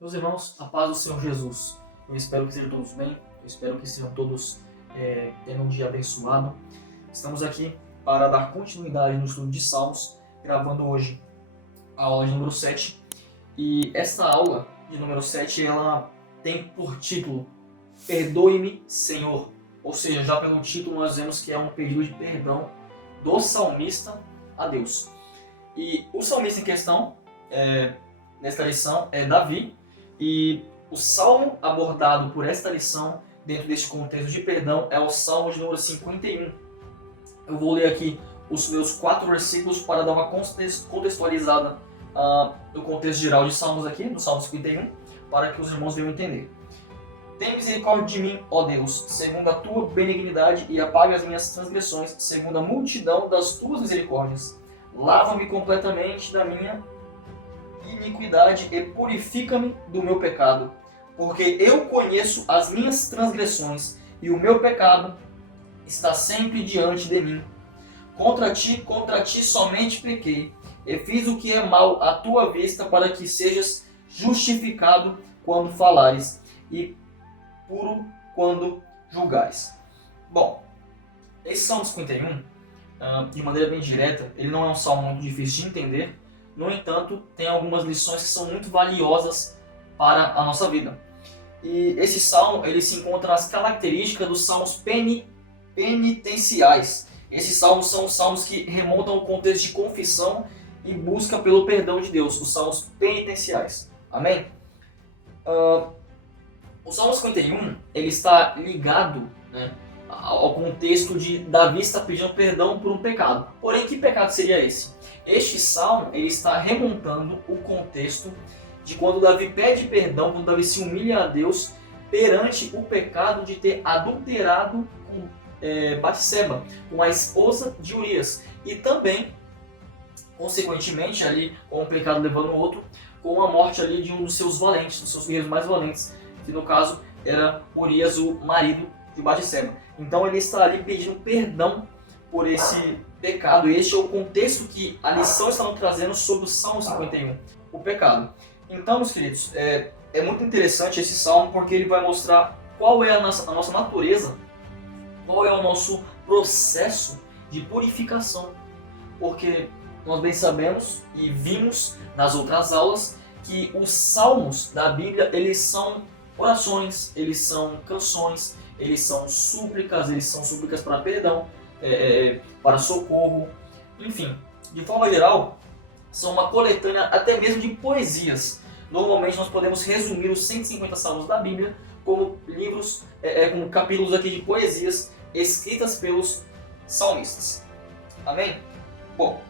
Meus irmãos, a paz do Senhor Jesus. Eu espero que estejam todos bem, eu espero que estejam todos tendo um dia abençoado. Estamos aqui para dar continuidade no estudo de Salmos, gravando hoje a aula de número 7. E esta aula de número 7, ela tem por título Perdoe-me, Senhor. Ou seja, já pelo título nós vemos que é um pedido de perdão do salmista a Deus. E o salmista em questão, nesta lição, é Davi. E o salmo abordado por esta lição, dentro deste contexto de perdão, é o salmo de número 51. Eu vou ler aqui os meus 4 versículos para dar uma contextualizada no contexto geral de salmos aqui, do salmo 51, para que os irmãos venham entender. Tem misericórdia de mim, ó Deus, segundo a tua benignidade, e apague as minhas transgressões, segundo a multidão das tuas misericórdias. Lava-me completamente da minha iniquidade e purifica-me do meu pecado, porque eu conheço as minhas transgressões e o meu pecado está sempre diante de mim. Contra ti somente pequei e fiz o que é mal à tua vista, para que sejas justificado quando falares e puro quando julgares. Bom, esse Salmo 51, de maneira bem direta, ele não é um salmo muito difícil de entender. No entanto, tem algumas lições que são muito valiosas para a nossa vida. E esse salmo, ele se encontra nas características dos salmos penitenciais. Esses salmos são os salmos que remontam ao contexto de confissão e busca pelo perdão de Deus, os salmos penitenciais. Amém? O Salmo 51, ele está ligado, ao contexto de Davi estar pedindo perdão por um pecado. Porém, que pecado seria esse? Este salmo, ele está remontando o contexto de quando Davi pede perdão, quando Davi se humilha a Deus perante o pecado de ter adulterado com Batseba, com a esposa de Urias. E também, consequentemente, ali com um pecado levando o outro, com a morte ali de um dos seus valentes, dos seus guerreiros mais valentes, que no caso era Urias, o marido de Batseba. Então ele está ali pedindo perdão por esse pecado, e este é o contexto que a lição está nos trazendo sobre o Salmo 51, o pecado. Então, meus queridos, é muito interessante esse salmo, porque ele vai mostrar qual é a nossa natureza, qual é o nosso processo de purificação. Porque nós bem sabemos e vimos nas outras aulas que os salmos da Bíblia, eles são orações, eles são canções, eles são súplicas para perdão, para socorro, enfim, de forma geral, são uma coletânea até mesmo de poesias. Normalmente nós podemos resumir os 150 salmos da Bíblia como livros, como capítulos aqui de poesias escritas pelos salmistas. Amém? Bom,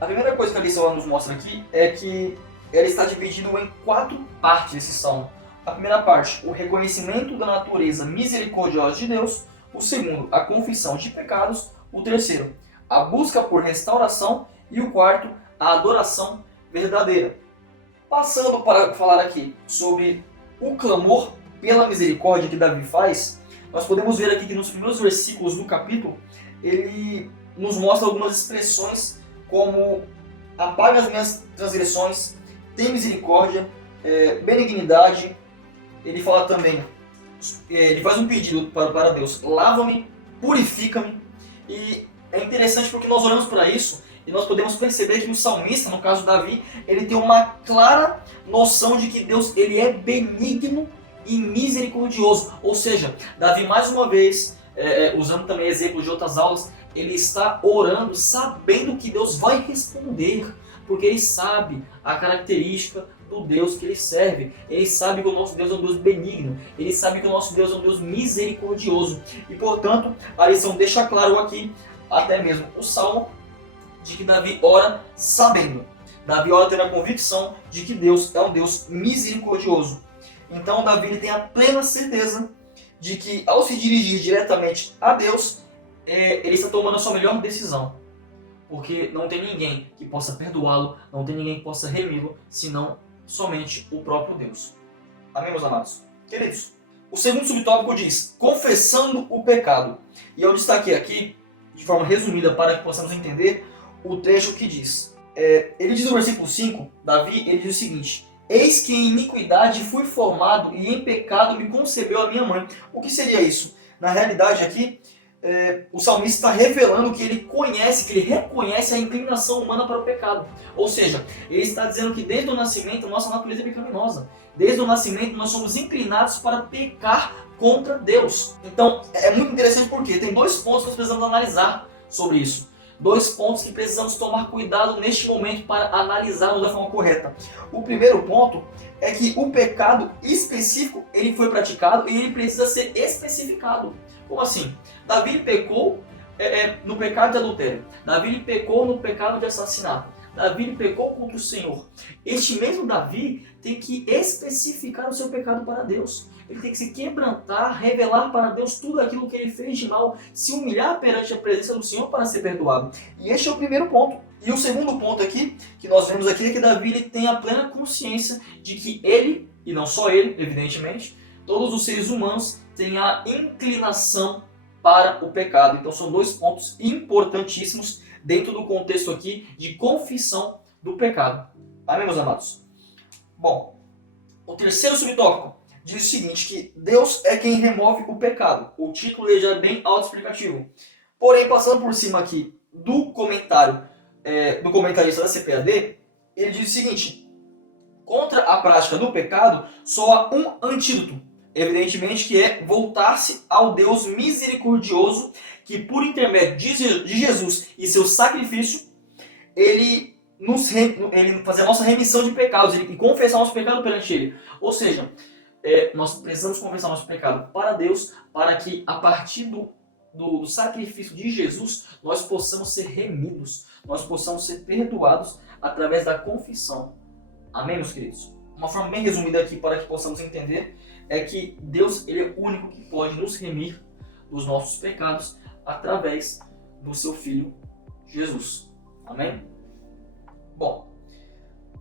a primeira coisa que a lição nos mostra aqui é que ela está dividida em 4 partes, esse salmo. A primeira parte, o reconhecimento da natureza misericordiosa de Deus. O segundo, a confissão de pecados. O terceiro, a busca por restauração. E o quarto, a adoração verdadeira. Passando para falar aqui sobre o clamor pela misericórdia que Davi faz, nós podemos ver aqui que nos primeiros versículos do capítulo, ele nos mostra algumas expressões como apaga as minhas transgressões, tem misericórdia, benignidade. Ele fala também, ele faz um pedido para Deus: lava-me, purifica-me. E é interessante porque nós olhamos para isso e nós podemos perceber que o salmista, no caso Davi, ele tem uma clara noção de que Deus, ele é benigno e misericordioso. Ou seja, Davi, mais uma vez, usando também exemplos de outras aulas, ele está orando sabendo que Deus vai responder, porque ele sabe a característica do Deus que ele serve. Ele sabe que o nosso Deus é um Deus benigno. Ele sabe que o nosso Deus é um Deus misericordioso. E, portanto, a lição deixa claro aqui, até mesmo o salmo, de que Davi ora sabendo. Davi ora tendo a convicção de que Deus é um Deus misericordioso. Então, Davi ele tem a plena certeza de que, ao se dirigir diretamente a Deus, ele está tomando a sua melhor decisão. Porque não tem ninguém que possa perdoá-lo, não tem ninguém que possa remi-lo, senão somente o próprio Deus. Amém, meus amados? Queridos, o segundo subtópico diz, confessando o pecado. E eu destaquei aqui, de forma resumida, para que possamos entender o trecho que diz. Ele diz no versículo 5, Davi, ele diz o seguinte: Eis que em iniquidade fui formado e em pecado me concebeu a minha mãe. O que seria isso? Na realidade aqui, o salmista está revelando que ele conhece, que ele reconhece a inclinação humana para o pecado. Ou seja, ele está dizendo que desde o nascimento nossa natureza é pecaminosa. Desde o nascimento nós somos inclinados para pecar contra Deus. Então é muito interessante porque tem dois pontos que nós precisamos analisar sobre isso. Dois pontos que precisamos tomar cuidado neste momento para analisá-los da forma correta. O primeiro ponto é que o pecado específico ele foi praticado e ele precisa ser especificado. Como assim? Davi pecou no pecado de adultério. Davi pecou no pecado de assassinato. Davi pecou contra o Senhor. Este mesmo Davi tem que especificar o seu pecado para Deus. Ele tem que se quebrantar, revelar para Deus tudo aquilo que ele fez de mal, se humilhar perante a presença do Senhor para ser perdoado. E este é o primeiro ponto. E o segundo ponto aqui, que nós vemos aqui, é que Davi ele tem a plena consciência de que ele, e não só ele, evidentemente, todos os seres humanos têm a inclinação para o pecado. Então são dois pontos importantíssimos dentro do contexto aqui de confissão do pecado. Amém, meus amados? Bom, o terceiro subtópico diz o seguinte, que Deus é quem remove o pecado. O título já é bem autoexplicativo. Porém, passando por cima aqui do comentário do comentarista da CPAD, ele diz o seguinte, contra a prática do pecado só há um antídoto, evidentemente que é voltar-se ao Deus misericordioso, que por intermédio de Jesus e seu sacrifício, ele faz a nossa remissão de pecados e confessar nosso pecado perante ele. Ou seja, nós precisamos confessar nosso pecado para Deus, para que a partir do sacrifício de Jesus, nós possamos ser remidos, nós possamos ser perdoados através da confissão. Amém, meus queridos? Uma forma bem resumida aqui para que possamos entender é que Deus ele é o único que pode nos remir dos nossos pecados através do seu Filho Jesus. Amém? Bom,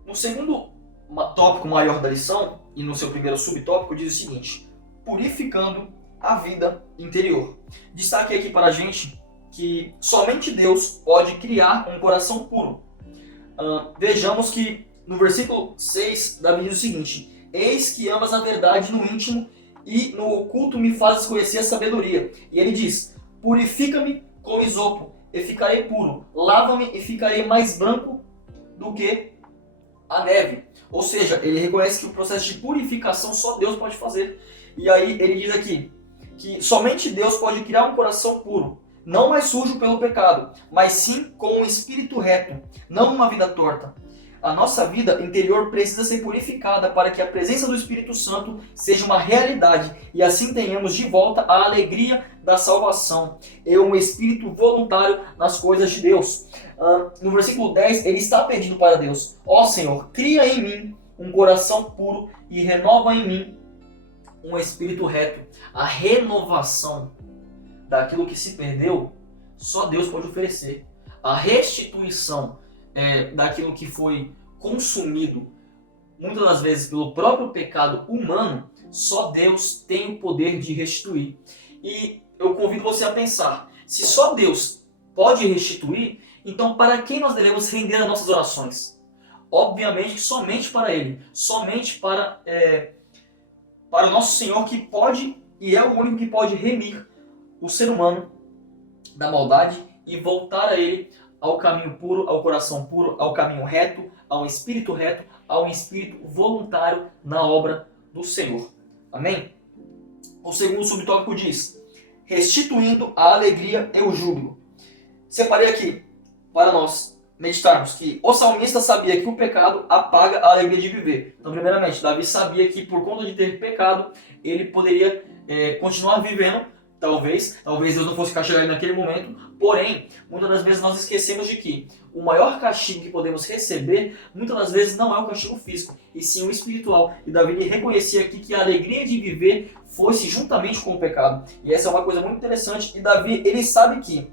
no segundo tópico maior da lição, e no seu primeiro subtópico, diz o seguinte, purificando a vida interior. Destaque aqui para a gente que somente Deus pode criar um coração puro. Vejamos que no versículo 6, Davi diz o seguinte, eis que amas a verdade no íntimo e no oculto me fazes conhecer a sabedoria. E ele diz, purifica-me com isopo e ficarei puro, lava-me e ficarei mais branco do que a neve. Ou seja, ele reconhece que o processo de purificação só Deus pode fazer. E aí ele diz aqui que somente Deus pode criar um coração puro, não mais sujo pelo pecado, mas sim com um espírito reto, não uma vida torta. A nossa vida interior precisa ser purificada para que a presença do Espírito Santo seja uma realidade e assim tenhamos de volta a alegria da salvação e um espírito voluntário nas coisas de Deus. No versículo 10, ele está pedindo para Deus, ó Senhor, cria em mim um coração puro e renova em mim um espírito reto. A renovação daquilo que se perdeu, só Deus pode oferecer. A restituição daquilo que foi consumido, muitas das vezes pelo próprio pecado humano, só Deus tem o poder de restituir. E eu convido você a pensar, se só Deus pode restituir, então para quem nós devemos render as nossas orações? Obviamente somente para Ele, somente para o nosso Senhor, que pode e é o único que pode remir o ser humano da maldade e voltar a Ele, ao caminho puro, ao coração puro, ao caminho reto, ao espírito reto, ao espírito voluntário na obra do Senhor. Amém? O segundo subtópico diz, restituindo a alegria e o júbilo. Separei aqui para nós meditarmos que o salmista sabia que o pecado apaga a alegria de viver. Então, primeiramente, Davi sabia que por conta de ter pecado, ele poderia continuar vivendo. Talvez Deus não fosse castigar ele naquele momento, porém, muitas das vezes nós esquecemos de que o maior castigo que podemos receber, muitas das vezes não é o castigo físico, e sim o espiritual. E Davi reconhecia aqui que a alegria de viver fosse juntamente com o pecado. E essa é uma coisa muito interessante, e Davi, ele sabe que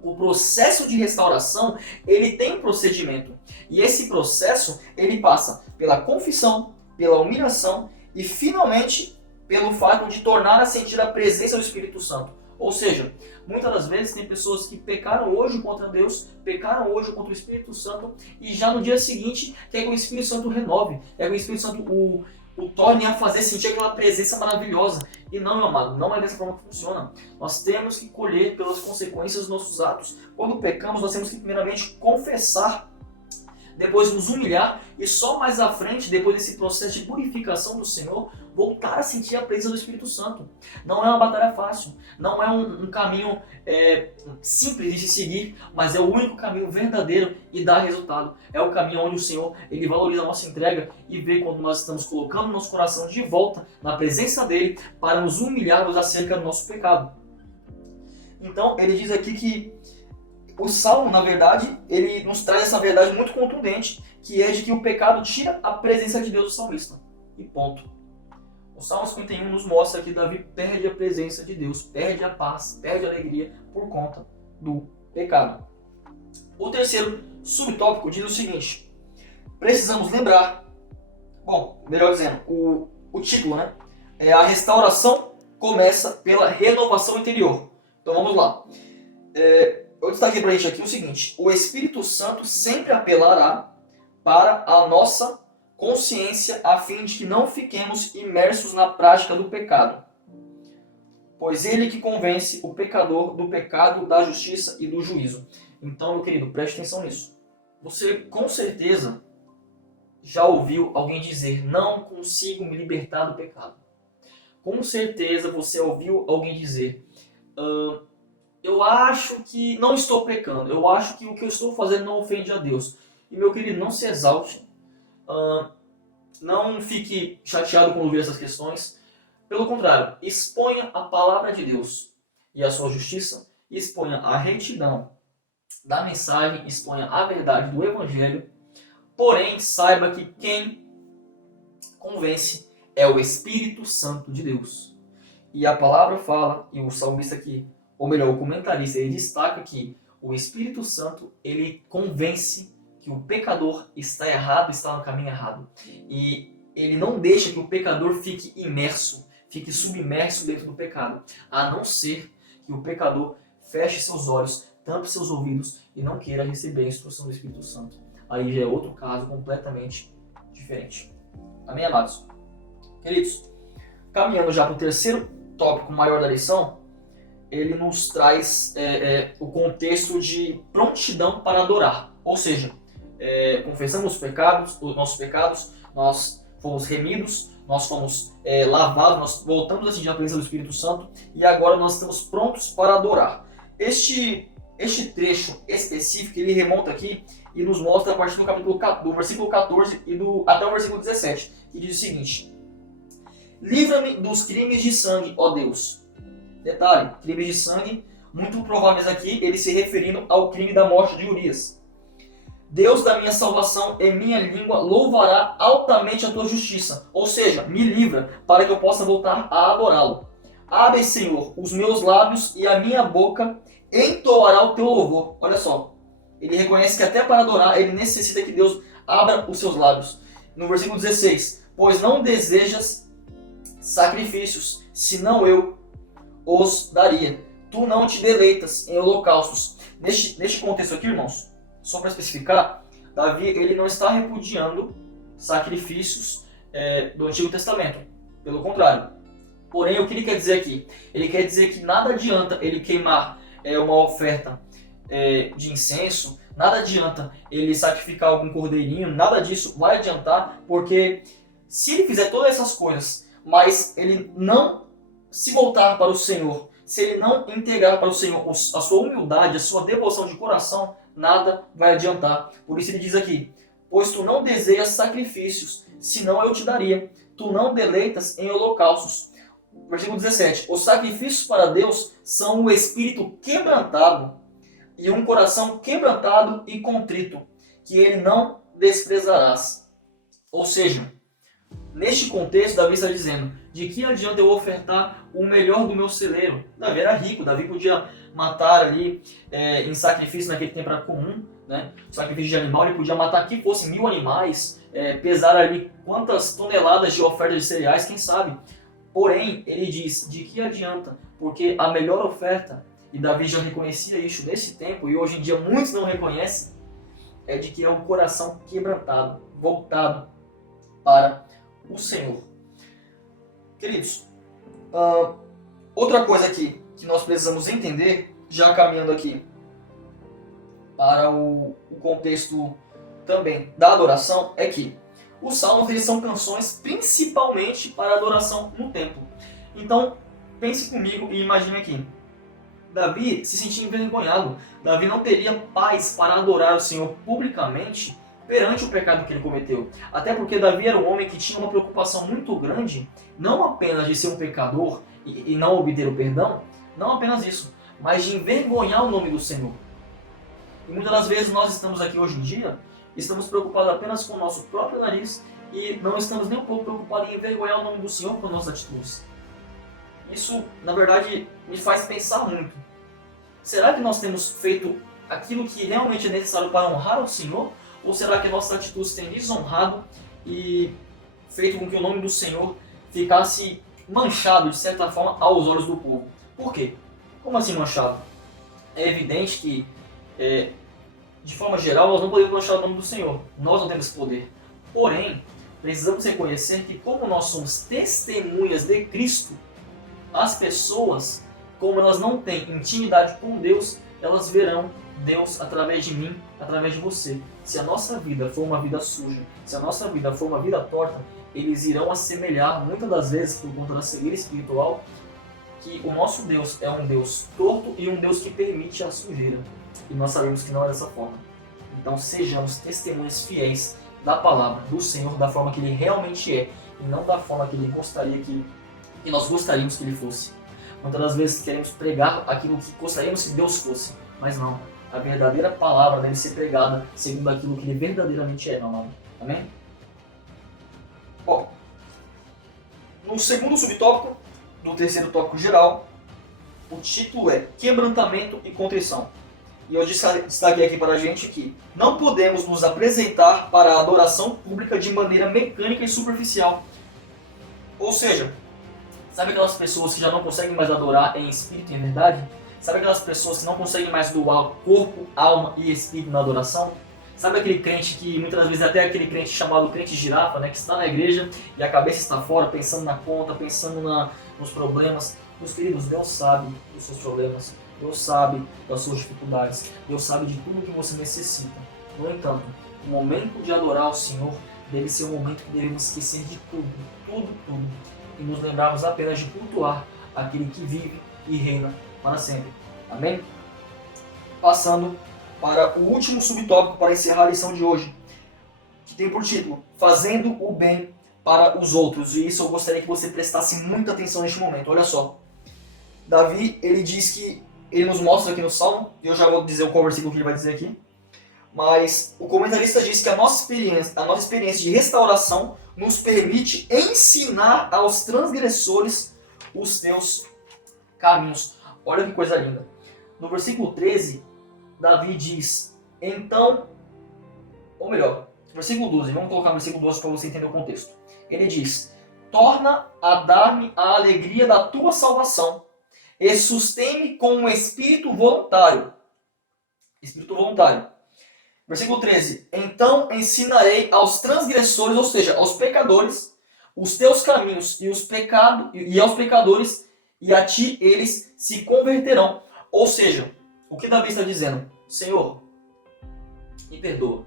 o processo de restauração, ele tem um procedimento. E esse processo, ele passa pela confissão, pela humilhação e, finalmente, pelo fato de tornar a sentir a presença do Espírito Santo. Ou seja, muitas das vezes tem pessoas que pecaram hoje contra Deus, pecaram hoje contra o Espírito Santo e já no dia seguinte quer que o Espírito Santo renove, quer que o Espírito Santo o torne a fazer sentir aquela presença maravilhosa. E não, meu amado, não é dessa forma que funciona. Nós temos que colher pelas consequências dos nossos atos. Quando pecamos, nós temos que primeiramente confessar, depois nos humilhar e só mais à frente, depois desse processo de purificação do Senhor, voltar a sentir a presença do Espírito Santo. Não é uma batalha fácil, não é um caminho simples de se seguir, mas é o único caminho verdadeiro e dá resultado. É o caminho onde o Senhor ele valoriza a nossa entrega e vê quando nós estamos colocando nosso coração de volta na presença dele para nos humilharmos acerca do nosso pecado. Então ele diz aqui que o Salmo, na verdade, ele nos traz essa verdade muito contundente, que é de que o pecado tira a presença de Deus do salmista. E ponto. O Salmo 51 nos mostra que Davi perde a presença de Deus, perde a paz, perde a alegria por conta do pecado. O terceiro subtópico diz o seguinte: precisamos lembrar, melhor dizendo, o título, né? A restauração começa pela renovação interior. Então vamos lá. Eu destaquei para a gente aqui o seguinte: o Espírito Santo sempre apelará para a nossa consciência a fim de que não fiquemos imersos na prática do pecado. Pois ele que convence o pecador do pecado, da justiça e do juízo. Então, meu querido, preste atenção nisso. Você com certeza já ouviu alguém dizer: não consigo me libertar do pecado. Com certeza você ouviu alguém dizer: eu acho que não estou pecando, eu acho que o que eu estou fazendo não ofende a Deus. E meu querido, não se exalte, não fique chateado quando ouvir essas questões. Pelo contrário, exponha a palavra de Deus e a sua justiça, exponha a retidão da mensagem, exponha a verdade do Evangelho. Porém, saiba que quem convence é o Espírito Santo de Deus. E a palavra fala, e o salmista aqui, ou melhor, o comentarista, ele destaca que o Espírito Santo, ele convence que o pecador está errado, está no caminho errado. E ele não deixa que o pecador fique imerso, fique submerso dentro do pecado, a não ser que o pecador feche seus olhos, tampe seus ouvidos e não queira receber a instrução do Espírito Santo. Aí já é outro caso completamente diferente. Amém, amados? Queridos, caminhando já para o terceiro tópico maior da lição, ele nos traz o contexto de prontidão para adorar. Ou seja, confessamos os nossos pecados, nós fomos remidos, nós fomos lavados, nós voltamos a sentir a presença do Espírito Santo e agora nós estamos prontos para adorar. Este trecho específico, ele remonta aqui e nos mostra a partir do versículo 14 e até o versículo 17, que diz o seguinte: livra-me dos crimes de sangue, ó Deus. Detalhe, crimes de sangue, muito prováveis aqui, ele se referindo ao crime da morte de Urias. Deus da minha salvação e minha língua louvará altamente a tua justiça. Ou seja, me livra para que eu possa voltar a adorá-lo. Abre, Senhor, os meus lábios e a minha boca entoará o teu louvor. Olha só, ele reconhece que até para adorar, ele necessita que Deus abra os seus lábios. No versículo 16, pois não desejas sacrifícios, senão eu os daria. Tu não te deleitas em holocaustos. Neste contexto aqui, irmãos, só para especificar, Davi ele não está repudiando sacrifícios do Antigo Testamento. Pelo contrário. Porém, o que ele quer dizer aqui? Ele quer dizer que nada adianta ele queimar uma oferta de incenso, nada adianta ele sacrificar algum cordeirinho, nada disso vai adiantar, porque se ele fizer todas essas coisas, mas ele não se voltar para o Senhor, se ele não integrar para o Senhor a sua humildade, a sua devoção de coração, nada vai adiantar. Por isso ele diz aqui: pois tu não desejas sacrifícios, senão eu te daria. Tu não deleitas em holocaustos. Versículo 17. Os sacrifícios para Deus são o espírito quebrantado e um coração quebrantado e contrito, que ele não desprezarás. Ou seja, neste contexto, Davi está dizendo: de que adianta eu ofertar o melhor do meu celeiro? Davi era rico, Davi podia matar ali em sacrifício naquele tempo era comum, né? O sacrifício de animal, ele podia matar que fosse 1000 animais, pesar ali quantas toneladas de oferta de cereais, quem sabe? Porém, ele diz, de que adianta? Porque a melhor oferta, e Davi já reconhecia isso nesse tempo, e hoje em dia muitos não reconhecem, é de que é um coração quebrantado, voltado para o Senhor. Queridos, outra coisa aqui que nós precisamos entender, já caminhando aqui para o contexto também da adoração, é que os salmos eles são canções principalmente para adoração no templo. Então, pense comigo e imagine aqui. Davi se sentia envergonhado. Davi não teria paz para adorar o Senhor publicamente perante o pecado que ele cometeu. Até porque Davi era um homem que tinha uma preocupação muito grande, não apenas de ser um pecador e não obter o perdão, não apenas isso, mas de envergonhar o nome do Senhor. E muitas das vezes nós estamos aqui hoje em dia, estamos preocupados apenas com o nosso próprio nariz e não estamos nem um pouco preocupados em envergonhar o nome do Senhor com nossas atitudes. Isso, na verdade, me faz pensar muito. Será que nós temos feito aquilo que realmente é necessário para honrar o Senhor? Ou será que nossas atitudes têm desonrado e feito com que o nome do Senhor ficasse manchado, de certa forma, aos olhos do povo? Por quê? Como assim manchado? É evidente que, de forma geral, nós não podemos manchar o nome do Senhor. Nós não temos poder. Porém, precisamos reconhecer que como nós somos testemunhas de Cristo, as pessoas, como elas não têm intimidade com Deus, elas verão Deus através de mim, através de você. Se a nossa vida for uma vida suja, se a nossa vida for uma vida torta, eles irão assemelhar, muitas das vezes, por conta da cegueira espiritual, que o nosso Deus é um Deus torto e um Deus que permite a sujeira. E nós sabemos que não é dessa forma. Então sejamos testemunhas fiéis da palavra do Senhor, da forma que Ele realmente é, e não da forma que Ele gostaria que nós gostaríamos que Ele fosse. Muitas das vezes queremos pregar aquilo que gostaríamos que Deus fosse, mas não. A verdadeira palavra deve ser pregada segundo aquilo que Ele verdadeiramente é, meu amado. Amém? Bom, no segundo subtópico, do terceiro tópico geral, o título é Quebrantamento e Contrição. E eu destaquei aqui para a gente que não podemos nos apresentar para a adoração pública de maneira mecânica e superficial. Ou seja, sabe aquelas pessoas que já não conseguem mais adorar em espírito e em verdade? Sabe aquelas pessoas que não conseguem mais doar corpo, alma e espírito na adoração? Sabe aquele crente que muitas das vezes é até aquele crente chamado crente girafa, né, que está na igreja e a cabeça está fora, pensando na conta, pensando nos problemas? Meus queridos, Deus sabe dos seus problemas, Deus sabe das suas dificuldades, Deus sabe de tudo que você necessita. No entanto, o momento de adorar ao Senhor deve ser um momento que devemos esquecer de tudo, e nos lembrarmos apenas de cultuar aquele que vive e reina para sempre. Amém? Passando para o último subtópico para encerrar a lição de hoje, que tem por título Fazendo o Bem para os Outros. E isso eu gostaria que você prestasse muita atenção neste momento. Olha só, Davi, ele diz que, ele nos mostra aqui no Salmo, e eu já vou dizer qual versículo que ele vai dizer aqui, mas o comentarista diz que a nossa experiência de restauração nos permite ensinar aos transgressores os teus caminhos. Olha que coisa linda. No versículo 13, Davi diz, então, ou melhor, versículo 12, vamos colocar o versículo 12 para você entender o contexto. Ele diz, torna a dar-me a alegria da tua salvação e sustém-me com um espírito voluntário. Espírito voluntário. Versículo 13, então ensinarei aos transgressores, ou seja, aos pecadores, os teus caminhos e aos pecadores, e a ti eles se converterão. Ou seja, o que Davi está dizendo? Senhor, me perdoa.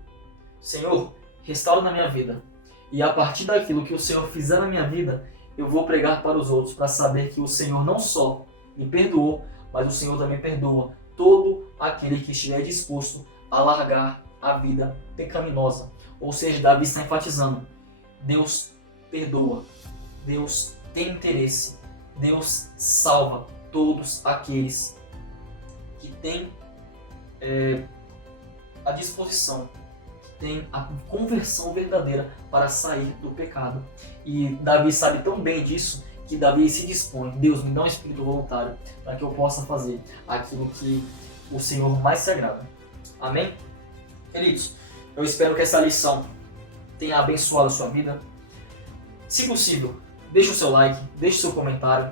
Senhor, restaura na minha vida. E a partir daquilo que o Senhor fizer na minha vida, eu vou pregar para os outros, para saber que o Senhor não só me perdoou, mas o Senhor também perdoa todo aquele que estiver disposto a largar a vida pecaminosa. Ou seja, Davi está enfatizando, Deus perdoa, Deus tem interesse, Deus salva todos aqueles que têm a disposição, que têm a conversão verdadeira para sair do pecado. E Davi sabe tão bem disso, que Davi se dispõe, Deus me dá um espírito voluntário para que eu possa fazer aquilo que o Senhor mais se agrada. Amém? Queridos, eu espero que essa lição tenha abençoado a sua vida. Se possível, deixe o seu like, deixe o seu comentário.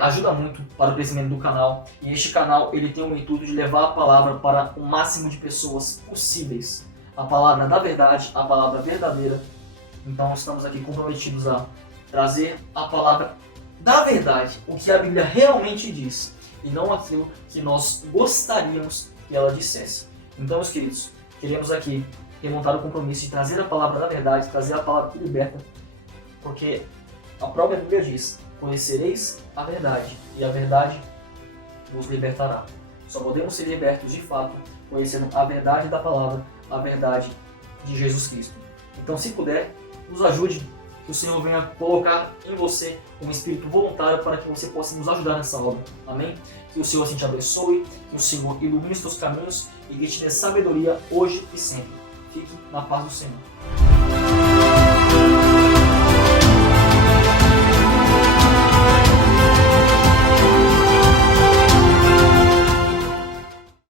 Ajuda muito para o crescimento do canal. E este canal ele tem o intuito de levar a palavra para o máximo de pessoas possíveis. A palavra da verdade, a palavra verdadeira. Então estamos aqui comprometidos a trazer a palavra da verdade, o que a Bíblia realmente diz, e não aquilo que nós gostaríamos que ela dissesse. Então, meus queridos, queremos aqui remontar o compromisso de trazer a palavra da verdade, trazer a palavra que liberta, porque a própria Bíblia diz: conhecereis a verdade, e a verdade vos libertará. Só podemos ser libertos de fato conhecendo a verdade da palavra, a verdade de Jesus Cristo. Então, se puder, nos ajude, que o Senhor venha colocar em você um espírito voluntário para que você possa nos ajudar nessa obra. Amém? Que o Senhor assim te abençoe, que o Senhor ilumine os teus caminhos e que te dê sabedoria hoje e sempre. Fique na paz do Senhor.